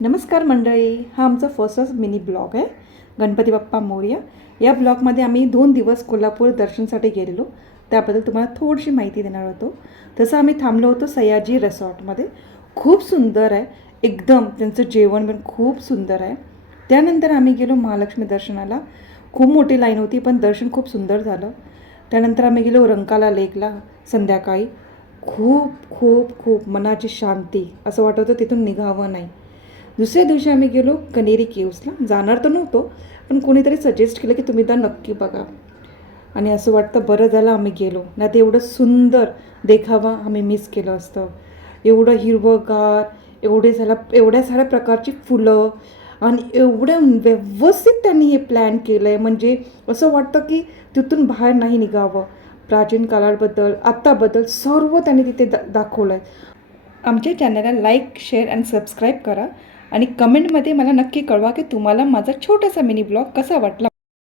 नमस्कार मंडळी, हा आमचा फर्स्टच मिनी ब्लॉग आहे. गणपती बाप्पा मोरया. या ब्लॉगमध्ये आम्ही 2 दिवस कोल्हापूर दर्शनसाठी गेलेलो. त्याबद्दल तुम्हाला थोडीशी माहिती देणार होतो. तसं आम्ही थांबलो होतो सयाजी रिसॉर्टमध्ये. खूप सुंदर आहे एकदम, त्यांचं जेवण पण खूप सुंदर आहे. त्यानंतर आम्ही गेलो महालक्ष्मी दर्शनाला. खूप मोठी लाईन होती पण दर्शन खूप सुंदर झालं. त्यानंतर आम्ही गेलो रंकाळा लेकला संध्याकाळी. खूप खूप खूप मनाची शांती, असं वाटत होतं तिथून निघावं नाही. दुसऱ्या दिवशी आम्ही गेलो कनेरी केव्सला. जाणार तर नव्हतो पण कोणीतरी सजेस्ट केलं की तुम्ही तर नक्की बघा. आणि असं वाटतं बरं झालं आम्ही गेलो, नाही तर एवढं सुंदर देखावा आम्ही मिस केलं असतं. एवढं हिरवंगार, एवढ्या साऱ्या प्रकारची फुलं आणि एवढं व्यवस्थित त्यांनी हे प्लॅन केलं आहे. म्हणजे असं वाटतं की तिथून बाहेर नाही निघावं. प्राचीन काळाबद्दल आत्ताबद्दल सर्व त्यांनी तिथे दाखवलं आहे. आमच्या चॅनलला लाईक, शेअर आणि सबस्क्राईब करा आणि कमेंटमध्ये मला नक्की कळवा की तुम्हाला माझा छोटासा मिनी ब्लॉग कसा वाटला.